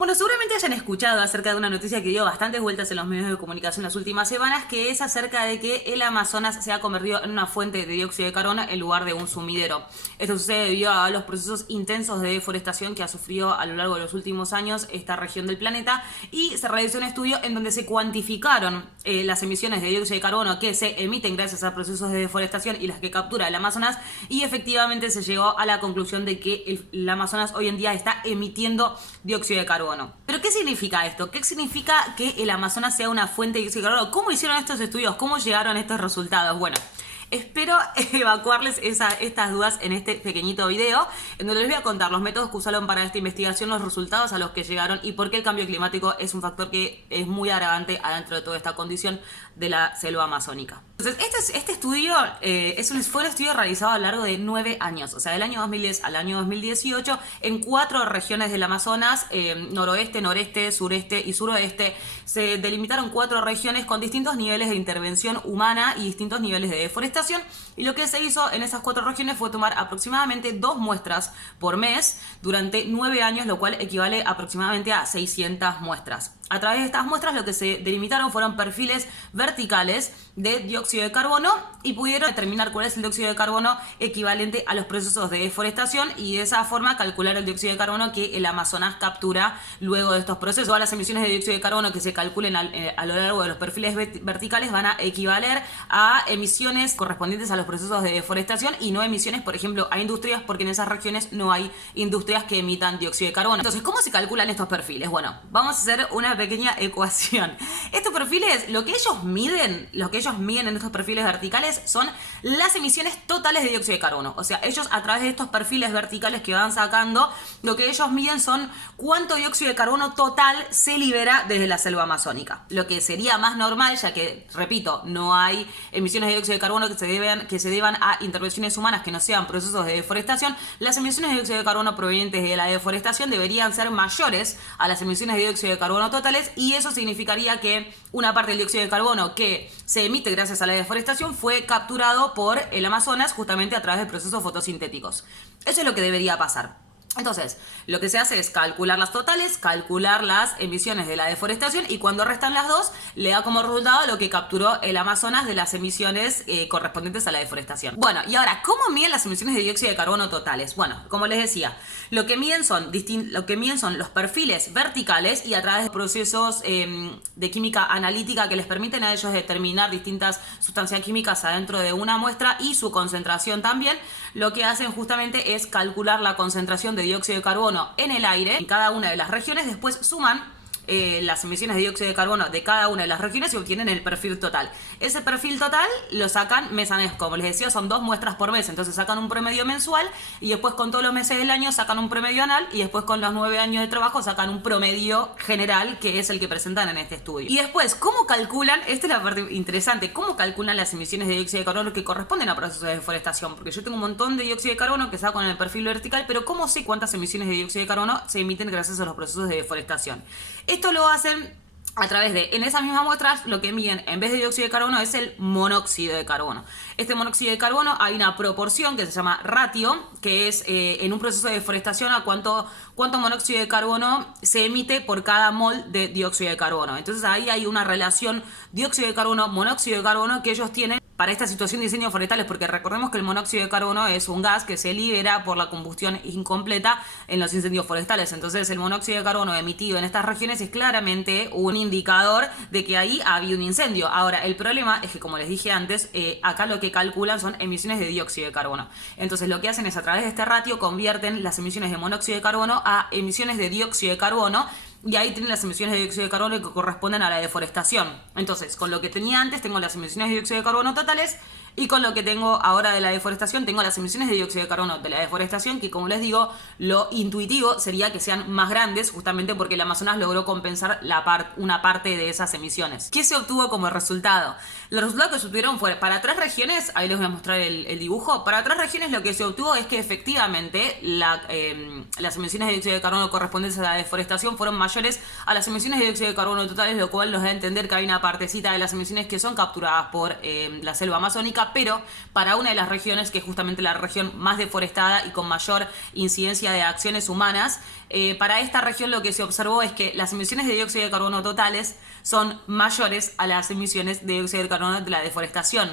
Bueno, seguramente hayan escuchado acerca de una noticia que dio bastantes vueltas en los medios de comunicación las últimas semanas, que es acerca de que el Amazonas se ha convertido en una fuente de dióxido de carbono en lugar de un sumidero. Esto sucede debido a los procesos intensos de deforestación que ha sufrido a lo largo de los últimos años esta región del planeta, y se realizó un estudio en donde se cuantificaron las emisiones de dióxido de carbono que se emiten gracias a procesos de deforestación y las que captura el Amazonas, y efectivamente se llegó a la conclusión de que el Amazonas hoy en día está emitiendo dióxido de carbono. ¿Pero qué significa esto? ¿Qué significa que el Amazonas sea una fuente de dióxido de carbono? ¿Cómo hicieron estos estudios? ¿Cómo llegaron a estos resultados? Bueno, espero evacuarles estas dudas en este pequeñito video, en donde les voy a contar los métodos que usaron para esta investigación, los resultados a los que llegaron y por qué el cambio climático es un factor que es muy agravante adentro de toda esta condición de la selva amazónica. Entonces, este estudio fue un estudio realizado a lo largo de 9 años, o sea, del año 2010 al año 2018, en 4 regiones del Amazonas, noroeste, noreste, sureste y suroeste. Se delimitaron 4 regiones con distintos niveles de intervención humana y distintos niveles de deforestación, y lo que se hizo en esas 4 regiones fue tomar aproximadamente 2 muestras por mes durante 9 años, lo cual equivale aproximadamente a 600 muestras. A través de estas muestras lo que se delimitaron fueron perfiles verticales de dióxido de carbono y pudieron determinar cuál es el dióxido de carbono equivalente a los procesos de deforestación, y de esa forma calcular el dióxido de carbono que el Amazonas captura luego de estos procesos. Todas las emisiones de dióxido de carbono que se calculen a lo largo de los perfiles verticales van a equivaler a emisiones correspondientes a los procesos de deforestación y no emisiones, por ejemplo, a industrias, porque en esas regiones no hay industrias que emitan dióxido de carbono. Entonces, ¿cómo se calculan estos perfiles? Bueno, vamos a hacer una pequeña ecuación. Estos perfiles, lo que ellos miden en estos perfiles verticales son las emisiones totales de dióxido de carbono. O sea, ellos a través de estos perfiles verticales que van sacando, lo que ellos miden son cuánto dióxido de carbono total se libera desde la selva amazónica. Lo que sería más normal, ya que, repito, no hay emisiones de dióxido de carbono que se deban a intervenciones humanas que no sean procesos de deforestación, las emisiones de dióxido de carbono provenientes de la deforestación deberían ser mayores a las emisiones de dióxido de carbono totales, y eso significaría que una parte del dióxido de carbono que se emite gracias a la deforestación fue capturado por el Amazonas justamente a través de procesos fotosintéticos. Eso es lo que debería pasar. Entonces, lo que se hace es calcular las totales, calcular las emisiones de la deforestación, y cuando restan las dos, le da como resultado lo que capturó el Amazonas de las emisiones correspondientes a la deforestación. Bueno, y ahora, ¿cómo miden las emisiones de dióxido de carbono totales? Bueno, como les decía, lo que miden son los perfiles verticales, y a través de procesos de química analítica que les permiten a ellos determinar distintas sustancias químicas adentro de una muestra y su concentración también, lo que hacen justamente es calcular la concentración de dióxido de carbono en el aire en cada una de las regiones. Después suman las emisiones de dióxido de carbono de cada una de las regiones y obtienen el perfil total. Ese perfil total lo sacan mes a mes, como les decía, son 2 muestras por mes, entonces sacan un promedio mensual, y después con todos los meses del año sacan un promedio anual, y después con los 9 años de trabajo sacan un promedio general, que es el que presentan en este estudio. Y después, ¿cómo calculan? Esta es la parte interesante, ¿cómo calculan las emisiones de dióxido de carbono que corresponden a procesos de deforestación? Porque yo tengo un montón de dióxido de carbono que saco en el perfil vertical, pero ¿cómo sé cuántas emisiones de dióxido de carbono se emiten gracias a los procesos de deforestación? Esto lo hacen a través de, en esas mismas muestras, lo que miden en vez de dióxido de carbono es el monóxido de carbono. Este monóxido de carbono hay una proporción que se llama ratio, que es en un proceso de deforestación a cuánto monóxido de carbono se emite por cada mol de dióxido de carbono. Entonces ahí hay una relación dióxido de carbono, monóxido de carbono que ellos tienen para esta situación de incendios forestales, porque recordemos que el monóxido de carbono es un gas que se libera por la combustión incompleta en los incendios forestales. Entonces el monóxido de carbono emitido en estas regiones es claramente un indicador de que ahí había un incendio. Ahora, el problema es que, como les dije antes, acá lo que calculan son emisiones de dióxido de carbono. Entonces lo que hacen es, a través de este ratio, convierten las emisiones de monóxido de carbono a emisiones de dióxido de carbono, y ahí tienen las emisiones de dióxido de carbono que corresponden a la deforestación. Entonces, con lo que tenía antes tengo las emisiones de dióxido de carbono totales, y con lo que tengo ahora de la deforestación tengo las emisiones de dióxido de carbono de la deforestación, que, como les digo, lo intuitivo sería que sean más grandes, justamente porque el Amazonas logró compensar una parte de esas emisiones. ¿Qué se obtuvo como resultado? Los resultados que se obtuvieron fue para 3 regiones, ahí les voy a mostrar el dibujo. Para 3 regiones lo que se obtuvo es que efectivamente las emisiones de dióxido de carbono correspondientes a la deforestación fueron mayores a las emisiones de dióxido de carbono totales, lo cual nos da a entender que hay una partecita de las emisiones que son capturadas por la selva amazónica, significa, pero para una de las regiones, que es justamente la región más deforestada y con mayor incidencia de acciones humanas, para esta región lo que se observó es que las emisiones de dióxido de carbono totales son mayores a las emisiones de dióxido de carbono de la deforestación.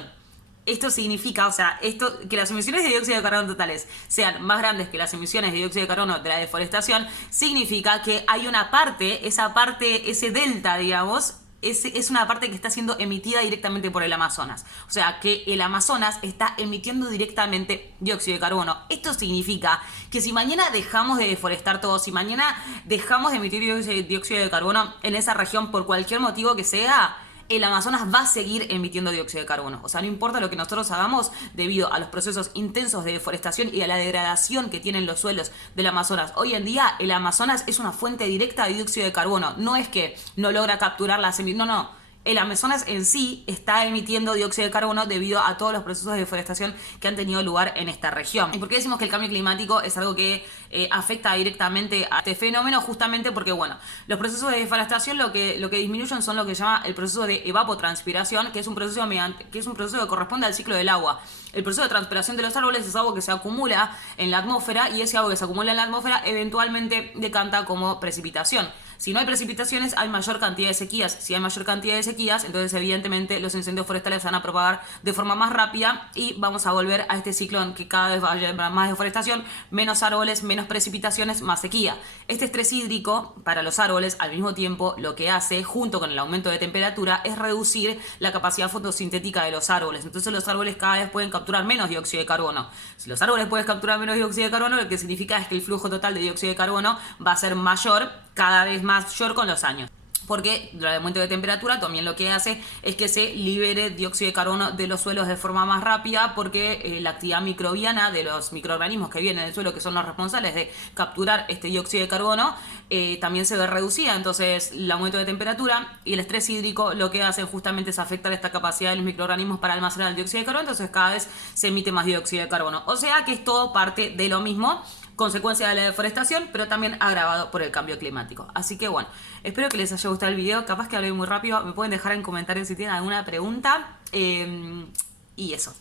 Esto significa, o sea, que las emisiones de dióxido de carbono totales sean más grandes que las emisiones de dióxido de carbono de la deforestación, significa que hay una parte, esa parte, ese delta, digamos, es una parte que está siendo emitida directamente por el Amazonas. O sea, que el Amazonas está emitiendo directamente dióxido de carbono. Esto significa que si mañana dejamos de deforestar todo, si mañana dejamos de emitir dióxido de carbono en esa región por cualquier motivo que sea, el Amazonas va a seguir emitiendo dióxido de carbono. O sea, no importa lo que nosotros hagamos, debido a los procesos intensos de deforestación y a la degradación que tienen los suelos del Amazonas. Hoy en día, el Amazonas es una fuente directa de dióxido de carbono. No es que no logra capturar las emisiones, no. El Amazonas en sí está emitiendo dióxido de carbono debido a todos los procesos de deforestación que han tenido lugar en esta región. ¿Y por qué decimos que el cambio climático es algo que afecta directamente a este fenómeno? Justamente porque, bueno, los procesos de deforestación lo que disminuyen son lo que se llama el proceso de evapotranspiración, que es un proceso que corresponde al ciclo del agua. El proceso de transpiración de los árboles es algo que se acumula en la atmósfera, y ese agua que se acumula en la atmósfera eventualmente decanta como precipitación. Si no hay precipitaciones, hay mayor cantidad de sequías. Si hay mayor cantidad de sequías, entonces evidentemente los incendios forestales se van a propagar de forma más rápida y vamos a volver a este ciclo en que cada vez va a haber más deforestación, menos árboles, menos precipitaciones, más sequía. Este estrés hídrico para los árboles, al mismo tiempo, lo que hace, junto con el aumento de temperatura, es reducir la capacidad fotosintética de los árboles. Entonces los árboles cada vez pueden capturar menos dióxido de carbono. Si los árboles pueden capturar menos dióxido de carbono, lo que significa es que el flujo total de dióxido de carbono va a ser mayor, cada vez mayor con los años. Porque el aumento de temperatura también lo que hace es que se libere dióxido de carbono de los suelos de forma más rápida, porque la actividad microbiana de los microorganismos que viven en el suelo, que son los responsables de capturar este dióxido de carbono, también se ve reducida. Entonces el aumento de temperatura y el estrés hídrico lo que hacen justamente es afectar esta capacidad de los microorganismos para almacenar el dióxido de carbono, entonces cada vez se emite más dióxido de carbono. O sea que es todo parte de lo mismo, consecuencia de la deforestación, pero también agravado por el cambio climático. Así que bueno, espero que les haya gustado el video. Capaz que hablé muy rápido, me pueden dejar en comentarios si tienen alguna pregunta. Y eso.